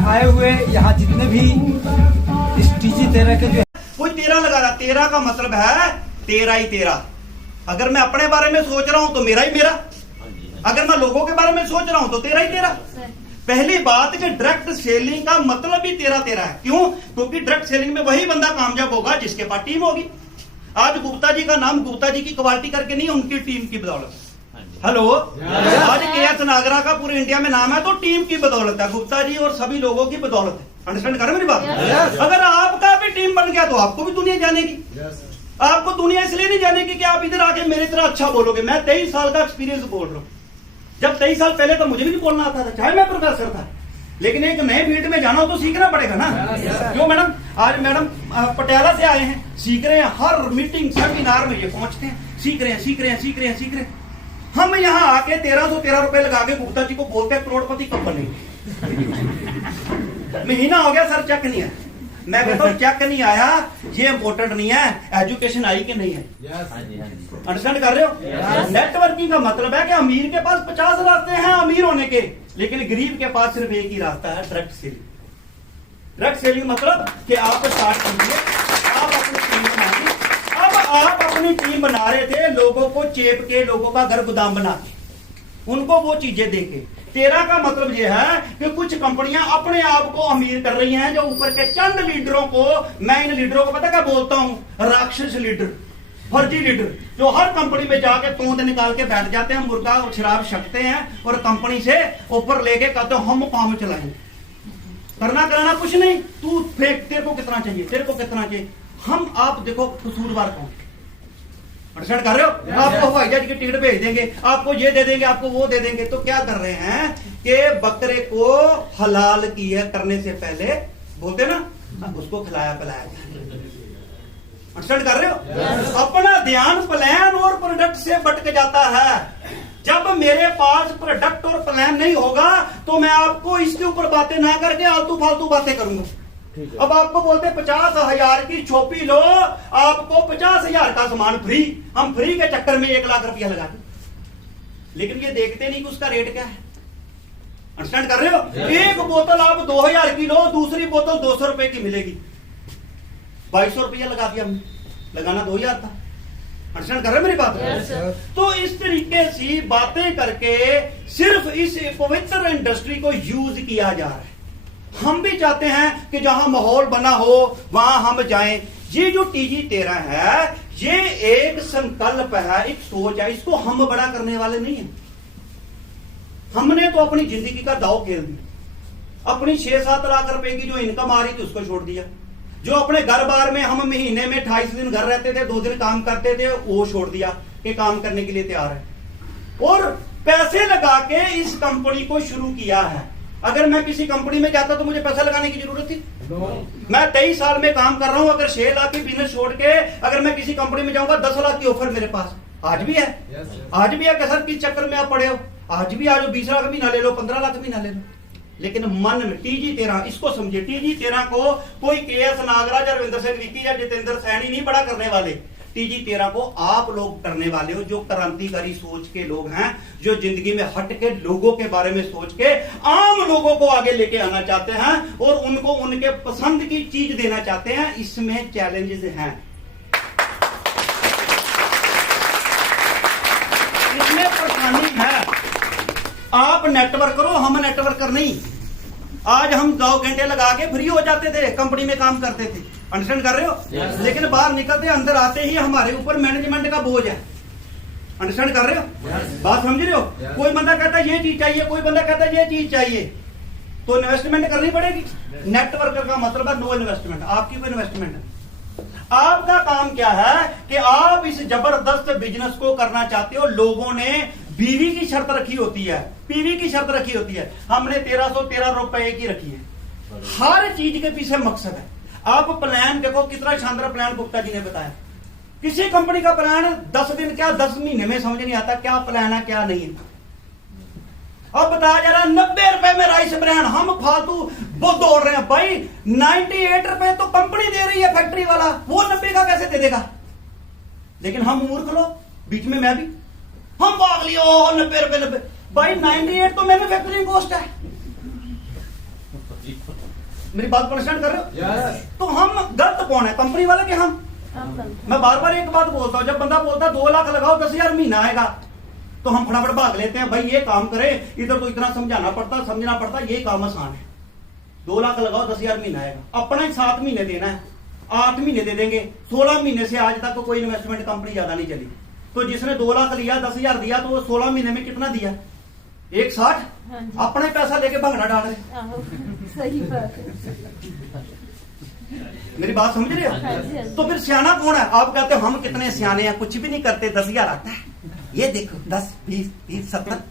आए हुए यहाँ जितने भी इस TG13 के जो कोई 13 लगा रहा, 13 का मतलब है तेरा ही तेरा। अगर मैं अपने बारे में सोच रहा हूं तो मेरा ही मेरा, अगर मैं लोगों के बारे में सोच रहा हूं तो तेरा ही तेरा। पहली बात कि डायरेक्ट सेलिंग का मतलब ही तेरा तेरा है। क्यों? क्योंकि डायरेक्ट सेलिंग में वही बंदा कामयाब होगा जिसके पास टीम होगी। आज गुप्ता जी का नाम गुप्ता जी की क्वालिटी करके नहीं, उनकी टीम की बदौलत। हेलो, आज KS नागरा का पूरे इंडिया में नाम है तो टीम की बदौलत है, गुप्ता जी और सभी लोगों की बदौलत है। अंडरस्टैंड कर रहे मेरी बात? अगर आपका भी टीम बन गया तो आपको भी दुनिया जानेगी। आपको दुनिया इसलिए नहीं जानेगी कि आप इधर आके मेरी तरह अच्छा बोलोगे। मैं 23 साल का एक्सपीरियंस बोल रहा हूँ। जब 23 साल पहले तो मुझे भी नहीं बोलना आता था, चाहे मैं प्रोफेसर था, लेकिन एक नए फील्ड में जाना हो तो सीखना पड़ेगा ना। क्यों मैडम? आज मैडम पटियाला से आए हैं, सीख रहे हैं, हर मीटिंग सेमिनार में ये पहुंचते हैं, सीख रहे हैं सीख रहे हैं सीख रहे हैं सीख रहे हैं। हम यहाँ आके 1313 रुपए लगा के गुप्ता जी को बोलते हैं करोड़पति कब बनेंगे। महीना हो गया सर, चेक नहीं है। मैं कहता हूँ चेक नहीं आया ये इंपॉर्टेंट नहीं है, एजुकेशन आई कि नहीं है। अंडरस्टैंड कर रहे हो? नेटवर्किंग का मतलब है कि अमीर के पास 50 रास्ते हैं अमीर होने के, लेकिन गरीब के पास सिर्फ एक ही रास्ता है, डायरेक्ट सेलिंग। डायरेक्ट सेलिंग मतलब कि आप स्टार्ट कीजिए, आप अपनी टीम बनाइए। अब आप अपनी टीम बना रहे थे, लोगों को चेप के, लोगों का घर गोदाम बना के, उनको वो चीजें देके। 13 का मतलब यह है कि कुछ कंपनियां अपने आप को अमीर कर रही हैं, जो ऊपर के चंद लीडरों को, मैं इन लीडरों को पता क्या बोलता हूं? राक्षस लीडर, फर्जी लीडर, जो हर कंपनी में जाके तोंद निकाल के बैठ जाते हैं, मुर्गा और शराब छकते हैं और कंपनी से ऊपर लेके कहते हो हम काम चलाएंगे। करना कराना कुछ नहीं, तू फेंक, तेरे को कितना चाहिए, तेरे को कितना चाहिए। हम आप देखो कसूरवार कौन? अंडरस्टैंड कर रहे हो? आपको हवाई जहाज की टिकट भेज देंगे, आपको ये दे देंगे, आपको वो दे देंगे, तो क्या कर रहे हैं कि बकरे को हलाल किया करने से पहले बोलते ना, उसको खिलाया पिलाया। अंडरस्टैंड कर रहे हो? अपना ध्यान प्लान और प्रोडक्ट से भटक जाता है। जब मेरे पास प्रोडक्ट और प्लान नहीं होगा तो मैं आपको इसके ऊपर बातें ना करके आलतू फालतू बातें करूंगा। अब आपको बोलते 50,000 की छोपी लो, आपको 50,000 का सामान फ्री, हम फ्री के चक्कर में 1 लाख रुपया लगा दें, लेकिन ये देखते नहीं कि उसका रेट क्या है। अंडरस्टैंड कर रहे हो? एक बोतल आप 2,000 की लो, दूसरी बोतल 200 रुपए की मिलेगी, 2200 रुपया लगा दिया हमने, लगाना 2,000 था। अंडरस्टैंड कर रहे मेरी बात? तो इस तरीके से बातें करके सिर्फ इस पवित्र इंडस्ट्री को यूज किया जा रहा है। हम भी चाहते हैं कि जहां माहौल बना हो वहां हम जाएं। ये जो TG13 है, ये एक संकल्प है, एक सोच है, इसको हम बड़ा करने वाले नहीं हैं। हमने तो अपनी जिंदगी का दाव खेल दिया, अपनी 6-7 लाख रुपए की जो इनकम आ रही थी उसको छोड़ दिया, जो अपने घर बार में हम महीने में 28 दिन घर रहते थे, 2 दिन काम करते थे, वो छोड़ दिया कि काम करने के लिए तैयार है, और पैसे लगा के इस कंपनी को शुरू किया है। अगर मैं किसी कंपनी में जाता तो मुझे पैसा लगाने की जरूरत थी? मैं 23 साल में काम कर रहा हूं, अगर 6 लाख की बिजनेस छोड़ के अगर मैं किसी कंपनी में जाऊंगा, 10 लाख की ऑफर मेरे पास आज भी है। आज भी है कि सर किस चक्कर में आप पड़े हो, आज भी आज 20 लाख महीना ले लो, 15 लाख महीना ले लो, लेकिन मन में TG13, इसको समझिए, TG13 को कोई KS नागराज, रविंद्र सिंह विक्की या जितेंद्र सैनी नहीं बड़ा करने वाले। TG13 को आप लोग करने वाले हो, जो क्रांतिकारी सोच के लोग हैं, जो जिंदगी में हट के लोगों के बारे में सोच के आम लोगों को आगे लेके आना चाहते हैं और उनको उनके पसंद की चीज देना चाहते हैं। इसमें चैलेंजेस हैं, इसमें परेशानी है। आप नेटवर्क करो, हम नेटवर्कर नहीं। आज हम 2 घंटे लगा के फ्री हो जाते थे, कंपनी में काम करते थे। अंडरस्टैंड कर रहे हो? लेकिन बाहर निकलते अंदर आते ही हमारे ऊपर मैनेजमेंट का बोझ है। अंडरस्टैंड कर रहे हो? बात समझ रहे हो? कोई बंदा कहता है ये चीज चाहिए, कोई बंदा कहता है ये चीज चाहिए, तो इन्वेस्टमेंट करनी पड़ेगी। नेटवर्कर का मतलब है नो इन्वेस्टमेंट, आपकी कोई इन्वेस्टमेंट है। आपका काम क्या है कि आप इस जबरदस्त बिजनेस को करना चाहते हो। लोगों ने बीवी की शर्त रखी होती है, पीवी की शर्त रखी होती है, हमने 1313 रुपए की रखी है। हर चीज के पीछे मकसद है। आप प्लान देखो, कितना शानदार प्लान गुप्ता जी ने बताया। किसी कंपनी का प्लान 10 दिन क्या 10 महीने में समझ नहीं आता क्या प्लान है क्या नहीं है। अब बताया जा रहा 90 रुपए में राइस ब्रांड, हम फालतू वो दौड़ रहे हैं भाई। 98 रुपए तो कंपनी दे रही है फैक्ट्री वाला, वो 90 का कैसे दे देगा? लेकिन हम मूर्ख लोग, बीच में मैं भी, हम भाग लिए 90 रुपए 90 भाई 98 तो मैन्युफैक्चरिंग कॉस्ट है। मेरी बात को अंडरस्टैंड कर रहे हो? Yes. तो हम गलत कौन है, कंपनी वाले के हम? मैं बार बार एक बात बोलता हूं, जब बंदा बोलता है 2 लाख लगाओ 10,000 महीना आएगा, तो हम फटाफट भाग लेते हैं, भाई ये काम करे, इधर तो इतना समझाना पड़ता, समझना पड़ता, ये काम आसान है। 2 लाख लगाओ 10,000 महीना आएगा, अपना ही 7 महीने देना है, 8 महीने दे देंगे, 16 महीने से आज तक कोई इन्वेस्टमेंट कंपनी ज्यादा नहीं चली। तो जिसने 2 लाख लिया 10,000 दिया, तो वो 16 महीने में कितना दिया? 160। अपना ही पैसा लेके भगना डाल रहे। सही बात है। मेरी बात समझ रहे हो? तो फिर सियाना कौन है? आप कहते हो हम कितने सियाने हैं, कुछ भी नहीं करते, 10,000 आता है, ये देखो 10 20 30 70।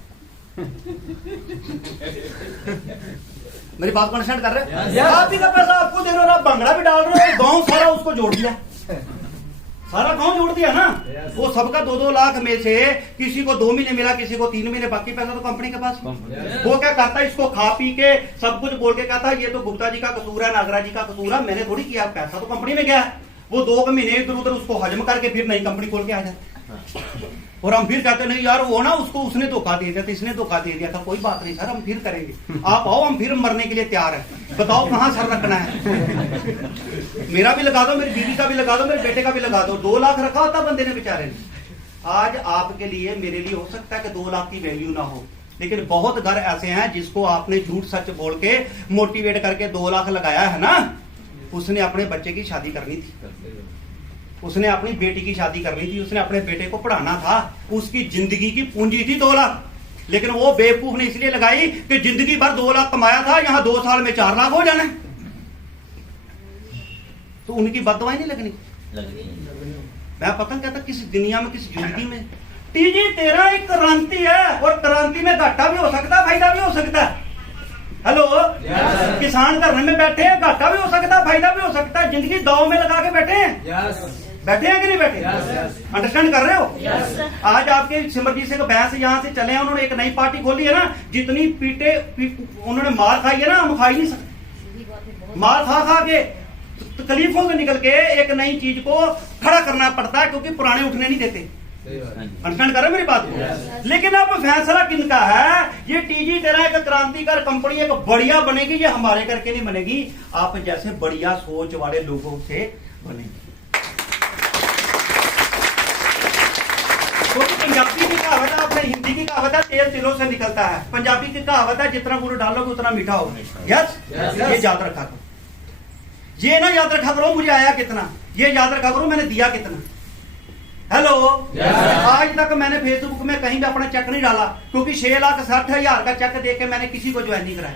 मेरी बात को अंडरस्टैंड कर रहे हो? आप ही का पैसा आपको दे रहे हो, आप भंगड़ा भी डाल रहे हो, गांव सारा उसको जोड़ दिया, सारा गांव जोड़ दिया ना। वो सबका 2-2 लाख में से किसी को 2 महीने मिला, किसी को 3 महीने, बाकी पैसा तो कंपनी के पास। वो क्या करता है, इसको खा पी के सब कुछ बोल के कहता है ये तो गुप्ता जी का कसूर है, नागराज जी का कसूर है, मैंने थोड़ी किया, पैसा तो कंपनी में गया। वो 2 महीने इधर उधर उसको हजम करके फिर नई कंपनी खोल के आ जाते। और हम फिर कहते नहीं यार वो ना उसको उसने धोखा दे दिया था, इसने धोखा दे दिया था, कोई बात नहीं सर, हम फिर करेंगे, आप आओ, हम फिर मरने के लिए तैयार हैं, बताओ कहां सर रखना है। मेरा भी लगा दो, मेरी बीवी का भी लगा दो, मेरे बेटे का भी लगा दो। 2 लाख रखा होता बंदे ने बेचारे ने। आज आपके लिए मेरे लिए हो सकता है कि 2 लाख की वैल्यू ना हो, लेकिन बहुत घर ऐसे हैं जिसको आपने झूठ सच बोल के मोटिवेट करके 2 लाख लगाया है ना, उसने अपने बच्चे की शादी करनी थी, उसने अपनी बेटी की शादी करनी थी, उसने अपने बेटे को पढ़ाना था, उसकी जिंदगी की पूंजी थी 2 लाख, लेकिन वो बेवकूफ ने इसलिए लगाई कि जिंदगी भर 2 लाख कमाया था, यहां 2 साल में 4 लाख हो जाना है। तो उनकी बददुआएं नहीं लगनी। मैं पता कहता किस दुनिया में, किस जिंदगी में टीजी तेरा एक क्रांति है, और क्रांति में घाटा भी हो सकता है, फायदा भी हो सकता है। हेलो, किसान धरने में बैठे हैं, घाटा भी हो सकता है, फायदा भी हो सकता है, जिंदगी दाव में लगा के बैठे हैं। बैठे हैं कि नहीं बैठे? अंडरस्टैंड कर रहे हो? आज आपके सिमरजीत सिंह बैंस यहां से चले हैं, उन्होंने एक नई पार्टी खोली है ना, जितनी उन्होंने मार खाई है ना, हम खा ही नहीं सकते। मार खा के तकलीफों से निकल के एक नई चीज को खड़ा करना पड़ता है, क्योंकि पुराने उठने नहीं देते। अंडरस्टैंड कर रहे मेरी बात को? लेकिन अब फैसला किनका है? ये टीजी तेरा एक क्रांतिकार कंपनी एक बढ़िया बनेगी, ये हमारे करके नहीं बनेगी, आप जैसे बढ़िया सोच वाले लोगों से बनेगी। तो पंजाबी की कहावत है, अपने हिंदी की कहावत है, तेल तिलों से निकलता है। पंजाबी की कहावत है, जितना गुड़ डालोगे उतना मीठा होगा। यस, ये याद रखा करो। ये ना याद रखा करो मुझे आया कितना, ये याद रखा करो मैंने दिया कितना। हेलो, आज तक मैंने फेसबुक में कहीं भी अपना चेक नहीं डाला, क्योंकि 6,60,000 का चेक देके मैंने किसी को ज्वाइन नहीं कराया।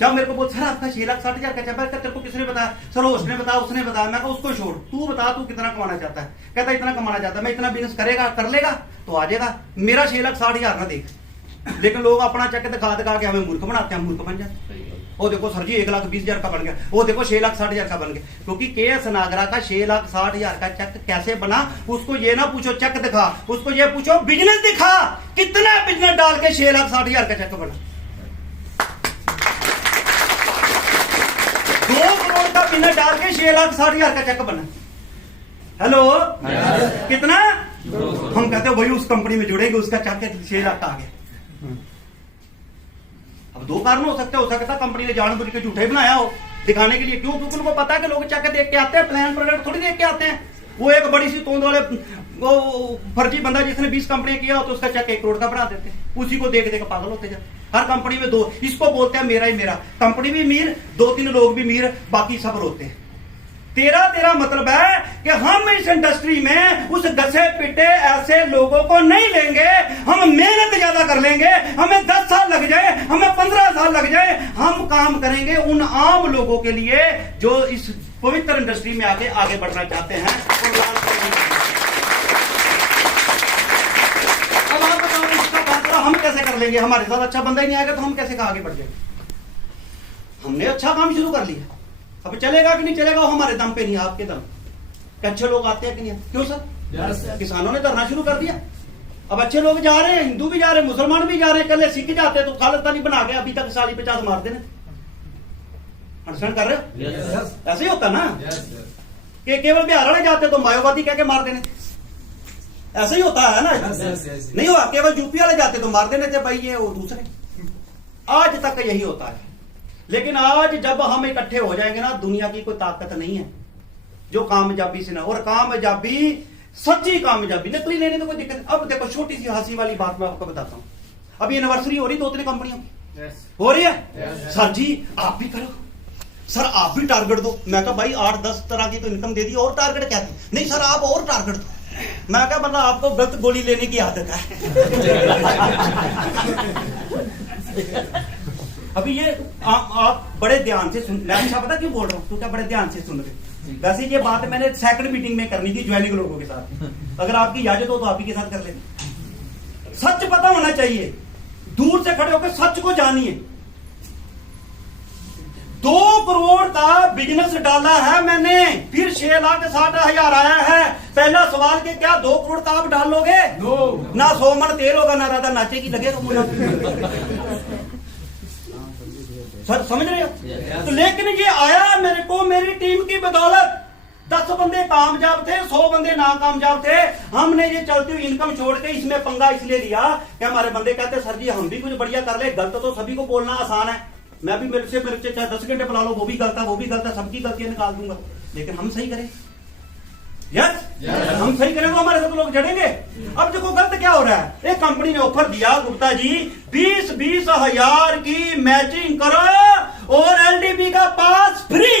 जब मेरे को बोल सर आपका 6,60,000 का चेक, तेरे को किसने बताया? सर उसने बताया, उसने बताया। मैं कहा उसको छोड़, तू बता तू कितना कमाना चाहता है। कहता इतना कमाना चाहता है। मैं इतना बिजनेस करेगा कर लेगा तो आ जाएगा। मेरा 6,60,000 ना देख, लेकिन लोग अपना चेक दिखा दिखा के हमें मूर्ख बनाते हैं, मूर्ख बन जाते। वो देखो सर जी 1,20,000 का बन गया, वो देखो 6,60,000 का बन गया। क्योंकि KS नागरा का 6,60,000 का चेक कैसे बना, उसको ये ना पूछो चेक दिखा, उसको ये पूछो बिजनेस दिखा, कितना बिजनेस डाल के 6,60,000 का चेक बना। 2 करोड़ का बिजनेस डाल के 6,60,000 का चेक बना। हेलो, कितना? हम कहते हो भाई उस कंपनी में जुड़ेंगे, उसका चेक 6 लाख का आ गया। अब 2 कारण हो सकता है कंपनी ने जानबूझ के झूठे बनाया हो दिखाने के लिए। क्यों? क्योंकि उनको पता है कि लोग चेक देख के आते हैं, प्लान प्रोडक्ट थोड़ी देख के आते हैं। वो एक बड़ी सी तोंद वाले वो फर्जी बंदा जिसने 20 कंपनियां किया हो तो उसका चेक 1 करोड़ का बना देते हैं। उसी को देख देख पागल होते जाते। हर कंपनी में 2, इसको बोलते हैं मेरा ही मेरा। कंपनी भी अमीर, 2-3 लोग भी अमीर, बाकी सब रोते हैं। तेरा मतलब है कि हम इस इंडस्ट्री में उस घसे पिटे ऐसे लोगों को नहीं लेंगे। हम मेहनत ज्यादा कर लेंगे, हमें 10 साल लग जाए, हमें 15 साल लग जाए, हम काम करेंगे उन आम लोगों के लिए जो इस पवित्र इंडस्ट्री में आगे बढ़ना चाहते हैं। अब आप बताओ इसका फैसला हम कैसे कर लेंगे? हमारे साथ अच्छा बंदा ही नहीं आएगा तो हम कैसे आगे बढ़ जाएंगे? हमने अच्छा काम शुरू कर लिया, अब चलेगा कि नहीं चलेगा वो हमारे दम पे नहीं, आपके दम। अच्छे लोग आते हैं कि नहीं? क्यों सर? किसानों ने धरना शुरू कर दिया, अब अच्छे लोग जा रहे हैं, हिंदू भी जा रहे हैं, मुसलमान भी जा रहे हैं, कल सिख जाते तो खालिस्तानी बना के अभी तक 40-50 मार देने। अंडरस्टैंड कर रहे हो? ऐसे ही होता ना कि केवल बिहार वाले जाते तो माओवादी कह के मार देने, ऐसे ही होता है ना? नहीं हुआ? केवल यूपी वाले जाते तो मार देने थे भाई ये वो दूसरे। आज तक यही होता है। लेकिन आज जब हम इकट्ठे हो जाएंगे ना, दुनिया की कोई ताकत नहीं है जो कामयाबी से ना, और कामयाबी सच्ची कामयाबी, नकली लेने में कोई दिक्कत। अब देखो छोटी सी हंसी वाली बात मैं आपको बताता हूं। अभी एनिवर्सरी हो रही 2-3 कंपनियों की हो रही है। सर जी आप भी करो, सर आप भी टारगेट दो। मैं कहा भाई 8-10 तरह की तो इनकम दे दी, और टारगेट क्या थी? नहीं सर आप और टारगेट दो। मैं कहा मतलब आपको गलत गोली लेने की आदत है। अभी ये आप बड़े ध्यान से सुन, मैं अच्छा पता क्यों बोल रहा हूँ, तो क्या बड़े ध्यान से सुन रहे। वैसे ये बात मैंने सेकंड मीटिंग में करनी थी ज्वाइनिंग लोगों के साथ, अगर आपकी इजाजत हो तो आप ही के साथ कर लेंगे। सच पता होना चाहिए, दूर से खड़े होकर सच को जानिए। 2 करोड़ का बिजनेस डाला है मैंने, फिर 6,60,000 आया है। पहला सवाल के क्या 2 करोड़ का आप डाल लोगे? ना 100 मन तेल होगा, ना राधा नाचे की लगेगा। सर समझ रहे हो? तो लेकिन ये आया मेरे को मेरी टीम की बदौलत। 10 बंदे कामयाब थे, 100 बंदे नाकामयाब थे। हमने ये चलती हुई इनकम छोड़ के इसमें पंगा इसलिए लिया कि हमारे बंदे कहते सर जी हम भी कुछ बढ़िया कर ले। गलत तो सभी को बोलना आसान है, मैं भी मेरे से चाहे 10 घंटे बुला लो, वो भी गलत है, वो भी गलत है, सबकी गलतियां निकाल दूंगा। लेकिन हम सही करें, यस हम सही करें तो हमारे साथ लोग जड़ेंगे। अब देखो गलत क्या हो रहा है, एक कंपनी ने ऑफर दिया गुप्ता जी 20-20 हजार की मैचिंग करो और एलडीबी का पास फ्री।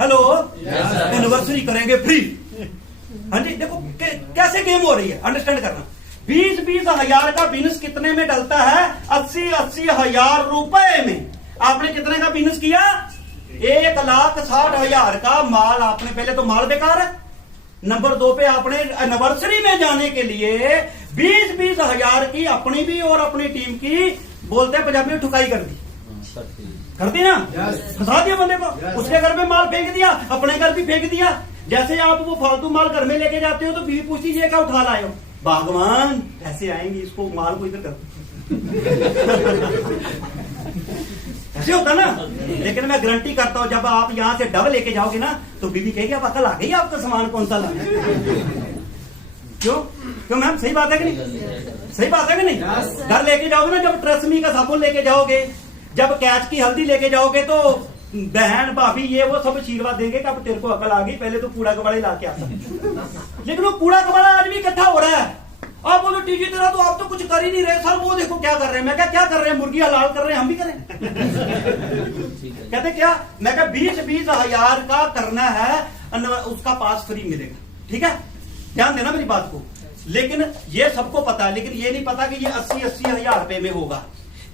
हेलो एनिवर्सरी करेंगे फ्री। हाँ जी देखो कैसे गेम हो रही है, अंडरस्टैंड करना। 20-20 हजार का बिजनेस कितने में डलता है? 80-80 हजार रुपए में। आपने कितने का बिजनेस किया? 1,60,000 का माल। आपने पहले तो माल बेकार है, नंबर 2 पे आपने एनिवर्सरी में जाने के लिए 20-20 हजार की अपनी भी और अपनी टीम की, बोलते हैं पंजाबी में, ठुकाई कर दी। कर दी ना, फंसा दिया बंदे को। उसके घर में माल फेंक दिया, अपने घर भी फेंक दिया। जैसे आप वो फालतू माल घर में लेके जाते हो तो बीवी पूछती है क्या उठा लाए हो? भगवान ऐसे आएंगी, इसको माल को इधर कर। ऐसे होता ना। लेकिन मैं गारंटी करता हूं जब आप यहां से डब लेके जाओगे ना तो बीबी कहेगी अब अकल आ गई आपका सामान कौन सा लाना। क्यों मैम, सही बात है कि नहीं? सही बात है कि नहीं? घर लेके जाओगे ना, जब ट्रस्मी का साबुन लेके जाओगे, जब कैच की हल्दी लेके जाओगे तो बहन भाभी ये वो सब आशीर्वाद देंगे कि अब तेरे को अकल आ गई, पहले तो कूड़ा कबाड़े ला के आता। लेकिन वो कूड़ा कबाड़ा आज भी इकट्ठा हो रहा है। आप बोलो टीजी तरह तो आप तो कुछ कर ही नहीं रहे सर, वो देखो क्या कर रहे हैं। मैं क्या कर रहे हैं? मुर्गी हलाल कर रहे हैं, हम भी करें। कहते क्या? मैं क्या 20-20 हजार का करना है, उसका पास फ्री मिलेगा। ठीक है, ध्यान देना मेरी बात को। लेकिन ये सबको पता है, लेकिन ये नहीं पता कि ये 80-80 हजार रुपए में होगा।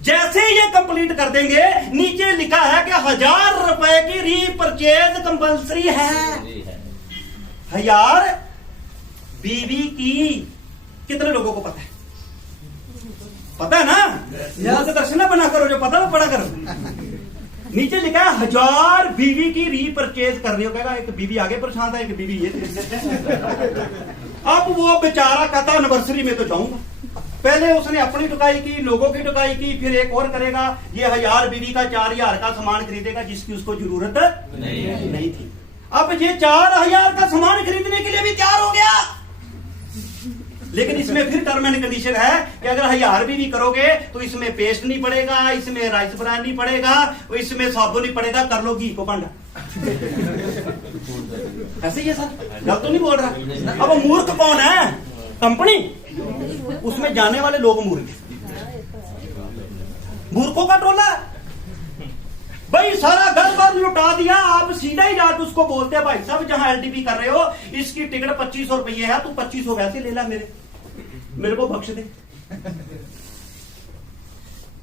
जैसे ये कंप्लीट कर देंगे, नीचे लिखा है कि 1,000 रुपए की रीपरचेज कंपल्सरी है। 1,000 बीवी की। कितने लोगों को पता है? पता है ना? दर्शन ना बना करो, जो पता है पढ़ा करो। नीचे लिखा है 1,000 बीवी की रीपरचेज कर रही हो। कहेगा एक बीवी आगे परेशान था, एक बीवी ये। अब वो बेचारा कहता एनिवर्सरी में तो जाऊंगा। पहले उसने अपनी टुकाई की, लोगों की टुकाई की, फिर एक और करेगा। ये 1,000 बीवी का 4,000 का सामान खरीदेगा जिसकी उसको जरूरत नहीं थी। अब ये 4,000 का सामान खरीदने के लिए भी तैयार हो गया। लेकिन इसमें फिर टर्म एंड कंडीशन है कि अगर 1,000 भी करोगे तो इसमें पेस्ट नहीं पड़ेगा, इसमें राइस ब्रांड नहीं पड़ेगा, इसमें साबुन नहीं पड़ेगा, कर लो घी को भांडा। ऐसे ही है सर, गलत तो नहीं बोल रहा। अब मूर्ख कौन है? कंपनी। उसमें जाने वाले लोग मूर्ख, मूर्खों का टोला। भाई सारा घर बार लुटा दिया। आप सीधा ही जाकर उसको बोलते हैं भाई साहब जहां एलडीपी कर रहे हो इसकी टिकट 2500 रुपये है, तू 2500 वैसे ले ला, मेरे को बख्श दे।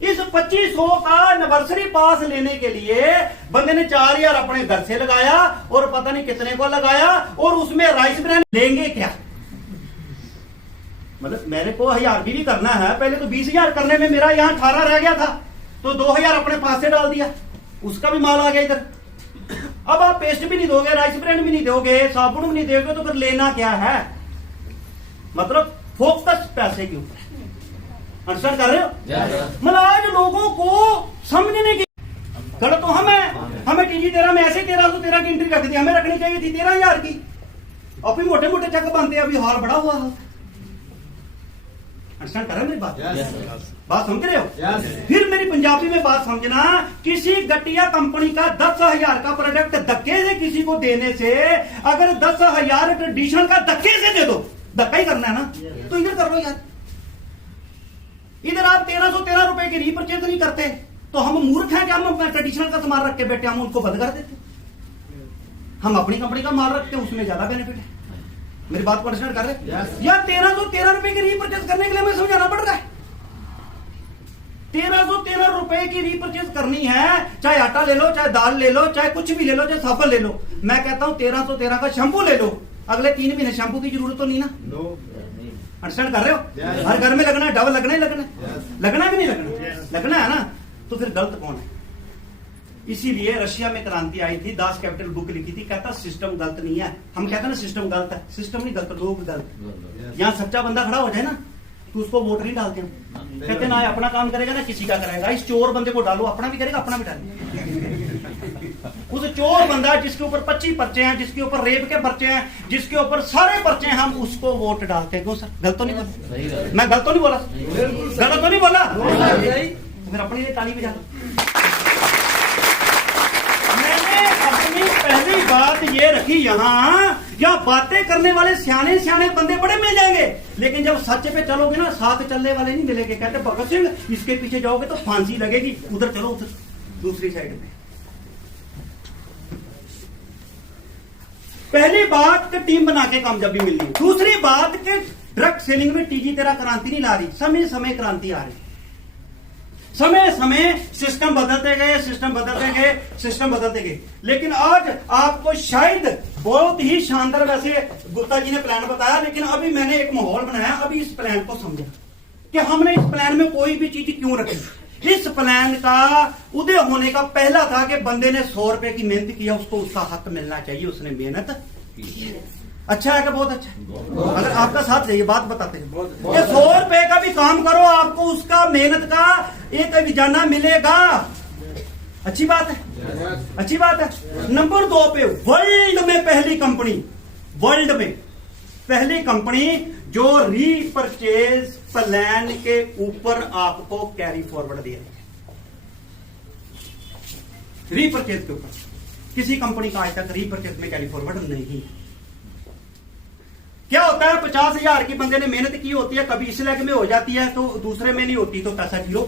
इस 2500 का एनिवर्सरी पास लेने के लिए बंदे ने 4,000 अपने घर से लगाया और पता नहीं कितने को लगाया, और उसमें राइस ब्रांड लेंगे क्या? मतलब मेरे को 1,000 भी करना है। पहले तो 20,000 करने में मेरा यहाँ 18 रह गया था, तो 2,000 अपने पास से डाल दिया, उसका भी माल आ गया इधर। अब आप पेस्ट भी नहीं दोगे, राइस ब्रांड भी नहीं दोगे, साबुन भी नहीं दोगे, तो फिर लेना क्या है? मतलब फोकस पैसे के ऊपर। अंडरस्टैंड कर रहे हो? मतलब आज लोगों को समझने की गलत तो हमें टीजी 13 में ऐसे 1313 की एंट्री रख दी, हमें रखनी चाहिए थी 13,000 की। और फिर मोटे मोटे चेक बनते, अभी हाल बड़ा हुआ है। अंडरस्टैंड कर रहे हो मेरी बात? Yes. बात समझ रहे हो? Yes. फिर मेरी पंजाबी में बात समझना, किसी घटिया कंपनी का 10,000 का प्रोडक्ट धक्के से किसी को देने से, अगर 10,000 ट्रेडिशनल का धक्के से दे दो, धक्का ही करना है ना, तो इधर कर लो यार। इधर आप 1313 रुपए की रीपरचेज नहीं करते, तो हम मूर्ख हैं कि हम अपना ट्रेडिशनल का सामान रख के बैठे, हम उनको बंद कर देते। हम अपनी कंपनी का माल रखते हैं, उसमें ज्यादा बेनिफिट है। मेरी बात को अंडरस्टैंड कर रहे हैं? Yes. या 1313 रुपए की रीपरचेज करने के लिए हमें समझाना पड़ रहा है। 1313 रुपए की रीपरचेज करनी है, चाहे आटा ले लो, चाहे दाल ले लो, चाहे कुछ भी ले लो, चाहे साबुन ले लो। मैं कहता हूं 1313 का शैंपू ले लो, अगले 3 महीने शैंपू की जरूरत तो नहीं ना। No. अंडरस्टैंड कर रहे हो? Yes. हर घर में लगना है, डबल लगना ही लगना है। Yes. लगना है कि नहीं लगना? Yes. लगना है ना। तो फिर गलत कौन है? इसीलिए रशिया में क्रांति आई थी, दास कैपिटल बुक लिखी थी, कहता सिस्टम गलत नहीं है। हम कहते हैं ना सिस्टम गलत है, सिस्टम नहीं गलत, लोग गलत। Yes. यहाँ सच्चा बंदा खड़ा हो जाए ना, तो उसको वोट नहीं डालते हम। कहते ना अपना काम करेगा ना किसी का कराएगा। इस चोर बंदे को डालो, अपना भी करेगा, अपना भी डालेगा। उस चोर बंदा जिसके ऊपर 25 पर्चे हैं, जिसके ऊपर रेप के पर्चे हैं, जिसके ऊपर सारे पर्चे हैं, हम उसको वोट डालते हैं। क्यों सर? गलत तो नहीं बोला? मैं गलत तो नहीं बोला? गलत तो नहीं बोला? तो फिर अपने लिए ताली बजा दो। मैंने अपनी पहली बात ये रखी, यहाँ या बातें करने वाले सियाने सियाने बंदे बड़े मिल जाएंगे, लेकिन जब सच पे चलोगे ना, साथ चलने वाले नहीं मिलेंगे। कहते भगत सिंह, इसके पीछे जाओगे तो फांसी लगेगी, उधर चलो, उधर दूसरी साइड में। पहली बात कि टीम बना के कामयाबी मिल रही। दूसरी बात कि ड्रग सेलिंग में टीजी तेरा क्रांति नहीं ला रही, समय समय क्रांति आ रही। समय समय सिस्टम बदलते गए, सिस्टम बदलते गए, सिस्टम बदलते गए। लेकिन आज आपको शायद बहुत ही शानदार, वैसे गुप्ता जी ने प्लान बताया, लेकिन अभी मैंने एक माहौल बनाया, अभी इस प्लान को समझा कि हमने इस प्लान में कोई भी चीज क्यों रखी। इस प्लान का उदय होने का पहला था कि बंदे ने 100 रुपए की मेहनत किया, उसको उसका हक मिलना चाहिए, उसने मेहनत की। अच्छा है कि बहुत अच्छा है? अगर आपका साथ चाहिए, बात बताते हैं कि 100 रुपए का भी काम करो, आपको उसका मेहनत का एक खजाना मिलेगा। अच्छी बात है, अच्छी बात है। नंबर 2 पे वर्ल्ड में पहली कंपनी, वर्ल्ड में पहली कंपनी जो रीपरचेज प्लान के ऊपर आपको कैरी फॉरवर्ड दे रही है। रीपरचेज के ऊपर किसी कंपनी का आज तक रीपरचेज में कैरी फॉरवर्ड नहीं है। क्या होता है, 50,000 की बंदे ने मेहनत की होती है, कभी इस लेग में हो जाती है तो दूसरे में नहीं होती, तो पैसा जीरो।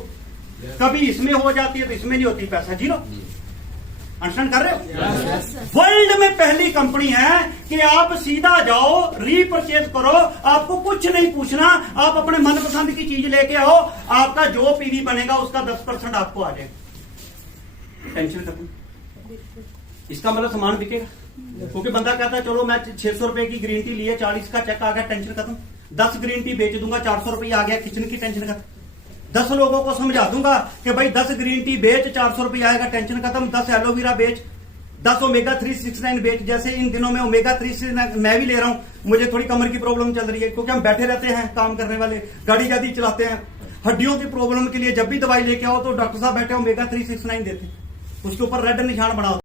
कभी इसमें हो जाती है तो इसमें नहीं होती, पैसा जीरो। अंडरस्टैंड कर रहे हो? वर्ल्ड में पहली कंपनी है कि आप सीधा जाओ, रीपरचेज करो, आपको कुछ नहीं पूछना, आप अपने मनपसंद की चीज लेके आओ, आपका जो पीवी बनेगा उसका 10% आपको आ जाएगा। टेंशन खत्म। इसका मतलब सामान बिकेगा, क्योंकि बंदा कहता है चलो मैं 600 रुपए की ग्रीन टी लिए, 40 का चेक आ गया, टेंशन खत्म। 10 ग्रीन टी बेच दूंगा, 400 रुपये आ गया, किचन की टेंशन खत्म। 10 लोगों को समझा दूंगा कि भाई 10 ग्रीन टी बेच, 400 रुपये आएगा, टेंशन खत्म। 10 एलोवेरा बेच, 10 ओमेगा 369 बेच। जैसे इन दिनों में ओमेगा 369 मैं भी ले रहा हूं, मुझे थोड़ी कमर की प्रॉब्लम चल रही है, क्योंकि हम बैठे रहते हैं, काम करने वाले, गाड़ी ज्यादा चलाते हैं। हड्डियों की प्रॉब्लम के लिए जब भी दवाई लेके आओ तो डॉक्टर साहब बैठे ओमेगा 369 देते, उसके ऊपर रेड निशान बनाओ।